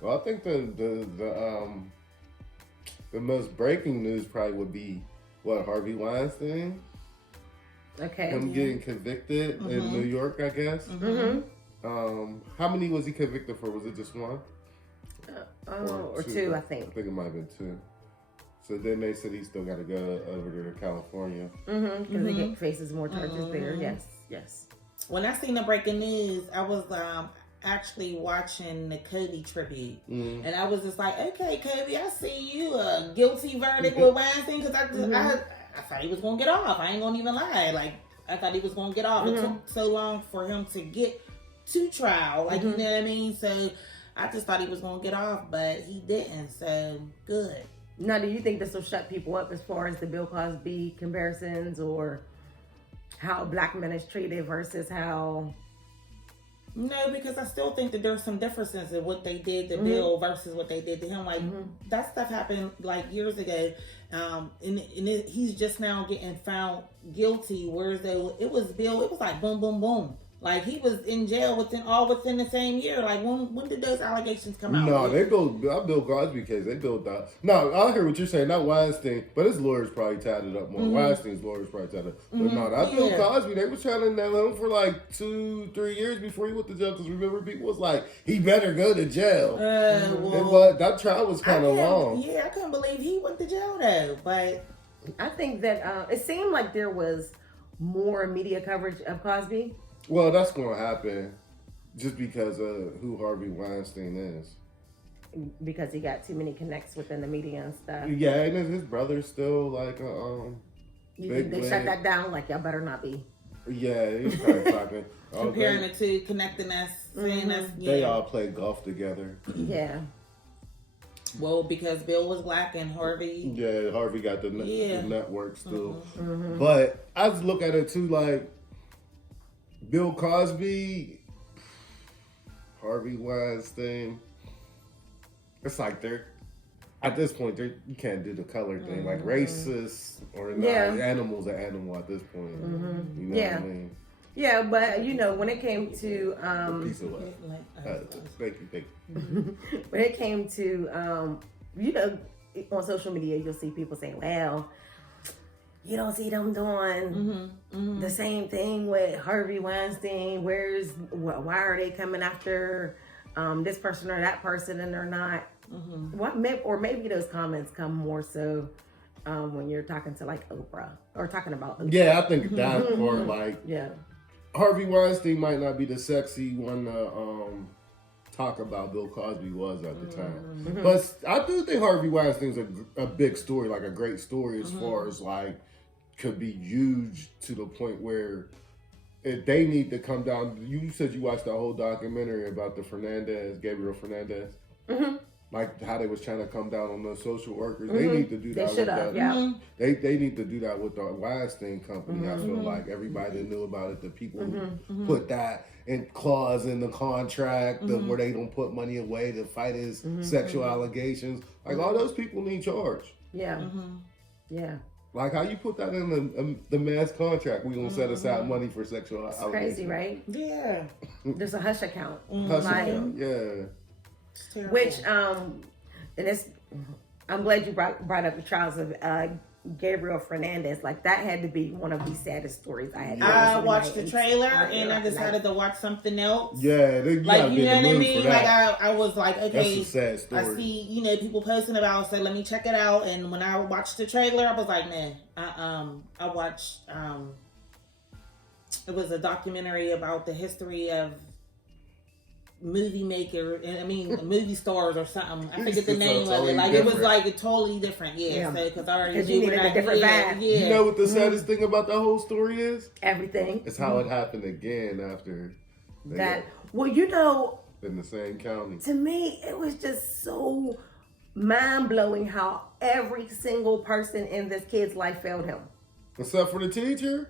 Well, I think the most breaking news probably would be Harvey Weinstein. Okay. Him getting convicted in New York, I guess. How many was he convicted for? Was it just one? Or two, I think. I think it might have been two. So then they said he still got to go over to California. Because he faces more charges there. Yes. When I seen the breaking news, I was actually watching the O.P.O.V tribute, and I was just like, okay, O.P.O.V, I see you a guilty verdict with Weinstein, because I thought he was gonna get off. I ain't gonna even lie, like I thought he was gonna get off. It took so long for him to get to trial, like you know what I mean. So I just thought he was gonna get off, but he didn't. So good. Now, do you think this will shut people up as far as the Bill Cosby comparisons, or how black men is treated versus how? No, because I still think that there's some differences in what they did to Bill versus what they did to him. Like that stuff happened like years ago, he's just now getting found guilty. Whereas though it was Bill, it was like boom, boom, boom. Like he was in jail within the same year. Like when did those allegations come out? No, they go. Bill Cosby case. They built out. No, I hear what you're saying. Not Weinstein, but his lawyers probably tied it up more. Weinstein's lawyers probably tied it up. But no, that Bill Cosby. They was trying to nail him for like 2-3 years before he went to jail. Because remember, people was like, he better go to jail. But that trial was kind of long. Yeah, I couldn't believe he went to jail though. But I think that it seemed like there was more media coverage of Cosby. Well, that's going to happen just because of who Harvey Weinstein is. Because he got too many connects within the media and stuff. Yeah, and his brother's still like you think they shut that down? Like, y'all better not be. Yeah, he's probably talking. Comparing the two, connecting us, saying us. Yeah. They all play golf together. Yeah. Well, because Bill was black and Harvey. Yeah, Harvey got the network still. But I just look at it too like, Bill Cosby, Harvey Weinstein. It's like they're at this point you can't do the color thing, like racist or not. Animal's an animal at this point. You know what I mean? Yeah, but when it came to piece of thank you. When it came to on social media, you'll see people saying, "Well, you don't see them doing the same thing with Harvey Weinstein. Why are they coming after this person or that person and they're not?" Maybe those comments come more so when you're talking to like Oprah or talking about Oprah. Yeah, I think that part like yeah. Harvey Weinstein might not be the sexy one to talk about. Bill Cosby was at the time. But I do think Harvey Weinstein's a big story, like a great story as far as like could be huge to the point where if they need to come down. You said you watched the whole documentary about the Gabriel Fernandez. Like how they was trying to come down on the social workers. They need to do that. They need to do that with the Weinstein company. I feel like everybody that knew about it, the people who put that clause in the contract where they don't put money away to fight his sexual allegations. Like all those people need charged. Yeah. Yeah. Like how you put that in the man's contract? We gonna set aside money for sexual allegations. Crazy, right? Yeah. There's a hush account. Hush account. Yeah. Which and it's. I'm glad you brought up the trials of Gabriel Fernandez. Like that had to be one of the saddest stories I had. I watched the trailer and I decided to watch something else. Yeah, you know what I mean. Like I was like, okay, that's a sad story. I see people posting about, so let me check it out. And when I watched the trailer, I was like, nah. I watched. It was a documentary about the history of movie stars or something. I forget the name of it. Like different. It was like a totally different, so because I already knew you needed a different vibe. Yeah. You know what the saddest thing about the whole story is? Everything. It's how it happened again after that. In the same county. To me, it was just so mind blowing how every single person in this kid's life failed him, except for the teacher.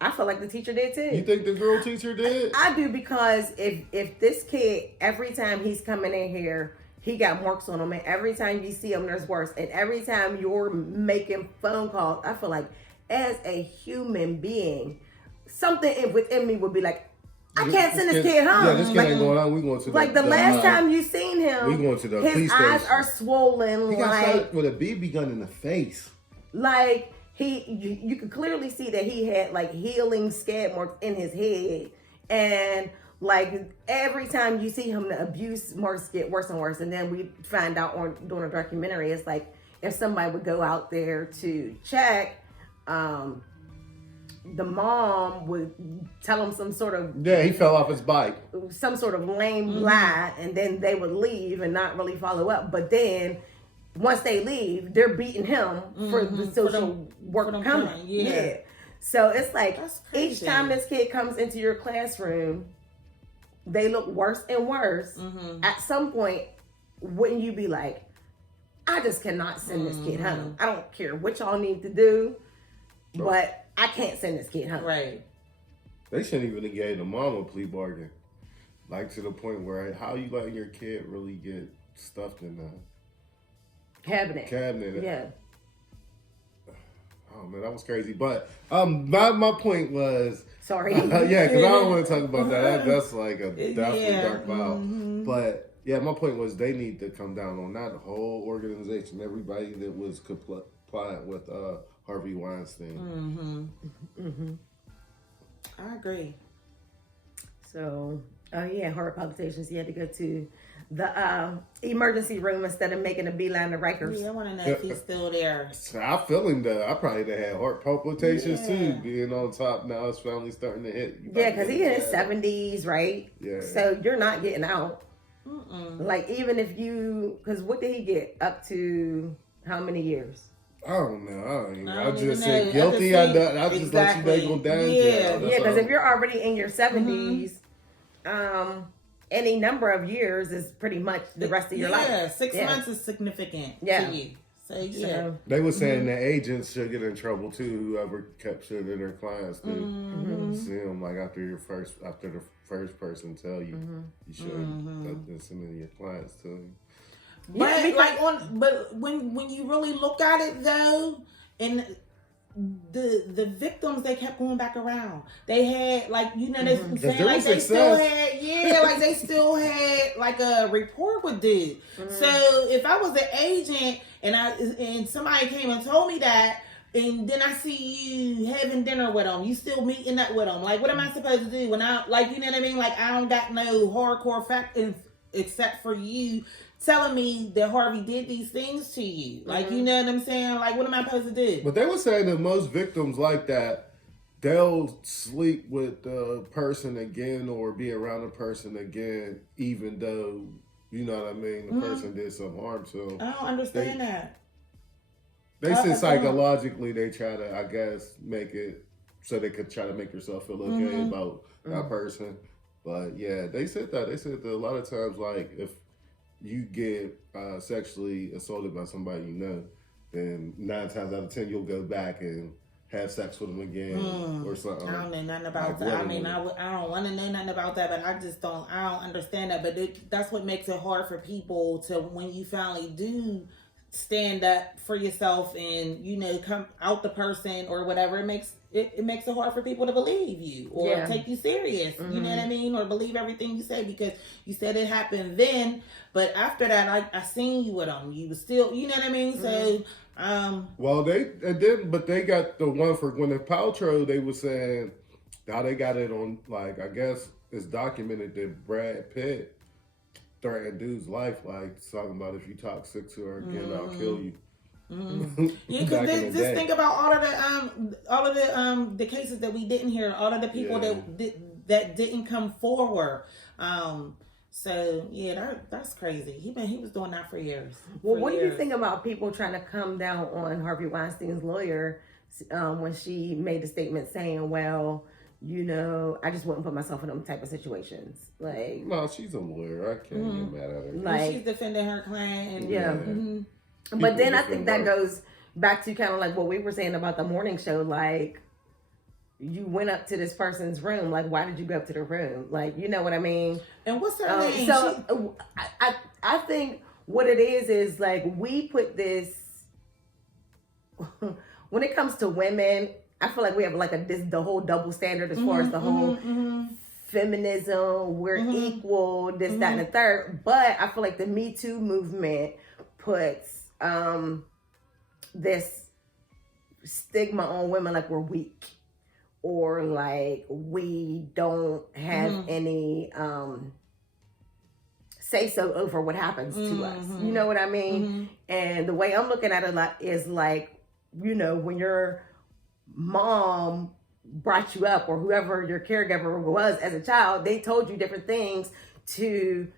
I feel like the teacher did too. You think the girl teacher did? I do, because if this kid, every time he's coming in here, he got marks on him, and every time you see him, there's worse. And every time you're making phone calls, I feel like as a human being, something within me would be like, I can't send this kid home. Yeah, this kid ain't going on. We going to the last time you seen him. We going to the his police eyes station. are swollen. He got shot with a BB gun in the face. Like you could clearly see that he had like healing scab marks in his head, and like every time you see him, the abuse marks get worse and worse. And then we find out during a documentary, it's like if somebody would go out there to check, the mom would tell him some sort of he fell off his bike, some sort of lame lie, and then they would leave and not really follow up. But then once they leave, they're beating him for the social work coming. Yeah. So it's like each time this kid comes into your classroom, they look worse and worse. At some point, wouldn't you be like, I just cannot send this kid home. I don't care what y'all need to do, but I can't send this kid home. Right. They shouldn't even have gave the mom a plea bargain. Like to the point where how you letting your kid really get stuffed in the cabinet. Yeah. Oh man, that was crazy. But my point was sorry. Because I don't want to talk about that. That's like a definitely dark cloud. But yeah, my point was they need to come down on that whole organization, everybody that was compliant with Harvey Weinstein. I agree. So, horror palpitations. You had to go to the emergency room instead of making a beeline to Rikers. Yeah, I want to know if he's still there. I feel him though. I probably had heart palpitations too, being on top. Now his family's starting to hit. Yeah, because he's in his 70s, right? Yeah. So you're not getting out. Like even if because what did he get up to? How many years? I don't know. I don't just even say know. guilty. I just let you know go down. Yeah, because if you're already in your 70s, any number of years is pretty much the rest of your life. Yeah, 6 months is significant to you. So they were saying the agents should get in trouble too. Whoever kept shit in their clients do. See them like after the first person tell you, you should listen to your clients tell you. But but when you really look at it though, and the victims, they kept going back around. They had they saying like they still had like they still had like a rapport with dude. So if I was an agent and somebody came and told me that, and then I see you having dinner with them, you still meeting up with them, like what am I supposed to do when I you know what I mean? Like I don't got no hardcore fact except for you telling me that Harvey did these things to you. Like, you know what I'm saying? Like, what am I supposed to do? But they were saying that most victims like that, they'll sleep with the person again or be around the person again, even though, you know what I mean, the person did some harm to them. I don't understand that. They said psychologically they try to, I guess, make it so they could try to make yourself feel okay about that person. But yeah, they said that. They said that a lot of times, like, if you get sexually assaulted by somebody you know, then 9 times out of 10 you'll go back and have sex with them again or something. I don't know nothing about that. I mean, I don't want to know nothing about that, but I don't understand that. But that's what makes it hard for people to, when you finally do stand up for yourself and, you know, come out the person or whatever, it makes it hard for people to believe you or take you serious. You know what I mean? Or believe everything you say, because you said it happened then, but after that, I seen you with them. You was still, you know what I mean? So, well, they got the one for Gwyneth Paltrow. They were saying how they got it on, like, I guess it's documented that Brad Pitt threatened dude's life, like talking about if you talk sick to her again, I'll kill you. Yeah, because just think about all of the cases that we didn't hear, all of the people that didn't come forward. So yeah, that's crazy. He was doing that for years. Well, what do you think about people trying to come down on Harvey Weinstein's lawyer when she made the statement saying, well, you know, I just wouldn't put myself in them type of situations. Like, no, she's a lawyer. I can't get mad at her. Like, she's defending her client. And, But then I think that goes back to kind of like what we were saying about the morning show. Like, you went up to this person's room. Like, why did you go up to the room? Like, you know what I mean? And what's her name? So I think what it is like we put this when it comes to women. I feel like we have like the whole double standard as far as the whole feminism, we're equal, this, that, and the third. But I feel like the Me Too movement puts this stigma on women like we're weak, or like we don't have any say so over what happens to us. You know what I mean? And the way I'm looking at it is like, you know, when your mom brought you up, or whoever your caregiver was as a child, they told you different things to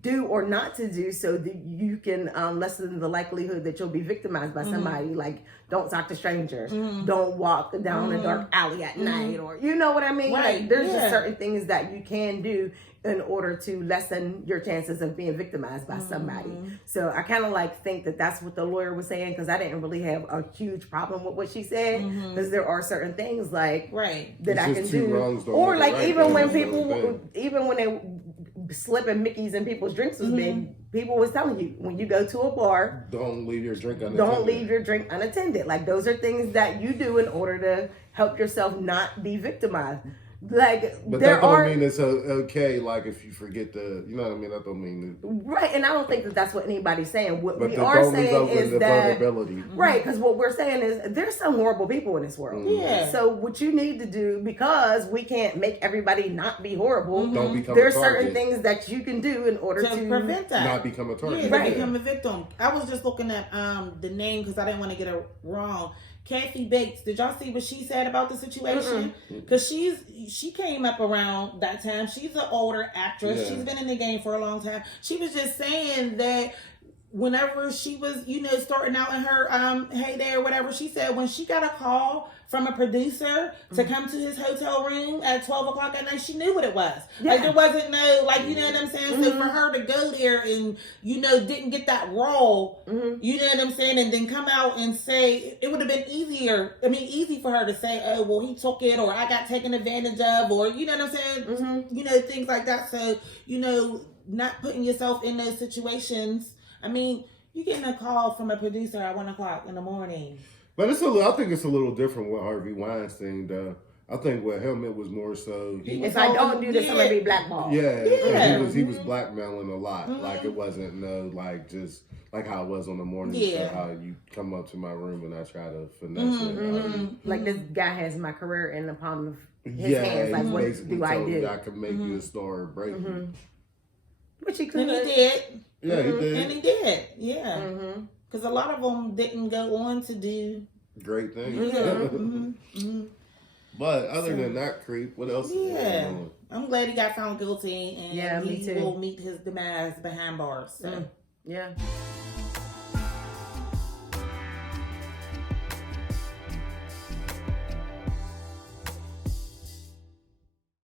do or not to do so that you can lessen the likelihood that you'll be victimized by somebody. Like, don't talk to strangers, don't walk down a dark alley at night, or you know what I mean? Right. Like, there's just certain things that you can do in order to lessen your chances of being victimized by somebody. So I kind of like think that that's what the lawyer was saying, because I didn't really have a huge problem with what she said, because there are certain things like that I can do, or like even when people, even when they slipping Mickeys in people's drinks was big, people was telling you, when you go to a bar, don't leave your drink unattended. Don't leave your drink unattended. Like, those are things that you do in order to help yourself not be victimized. Like, but that don't mean it's okay. Like, if you forget the, you know what I mean. That don't mean right. And I don't think that that's what anybody's saying. What but we are saying is that vulnerability. Right, because what we're saying is there's some horrible people in this world. Yeah. So what you need to do, because we can't make everybody not be horrible. Don't become. There's certain things that you can do in order to prevent that. Not become a target. Yeah, to become a victim. I was just looking at the name because I didn't want to get it wrong. Kathy Bates, did y'all see what she said about the situation? Because she came up around that time. She's an older actress. Yeah. She's been in the game for a long time. She was just saying that whenever she was, you know, starting out in her heyday or whatever, she said when she got a call from a producer to come to his hotel room at 12 o'clock at night, she knew what it was. Yeah. Like, there wasn't no, like, you know what I'm saying? So for her to go there and, you know, didn't get that role, you know what I'm saying? And then come out and say, it would have been easy for her to say, oh, well, he took it, or I got taken advantage of, or, you know what I'm saying? You know, things like that. So, you know, not putting yourself in those situations. I mean, you getting a call from a producer at 1 o'clock in the morning. But I think it's a little different with Harvey Weinstein, though. I think with him it was more so. If I don't do this, I'm gonna be blackballed. Yeah. He was blackmailing a lot. Like, it wasn't just like how it was on the morning show. How you come up to my room and I try to finesse it. Like, this guy has my career in the palm of his hands. Like, what do I do? I can make you a star or break you. Which he could. And he did. Yeah, he did. And he did. Yeah. Because a lot of them didn't go on to do great things. But other than that, creep, what else? Yeah, I'm glad he got found guilty, and he will meet his demise behind bars. So. Yeah.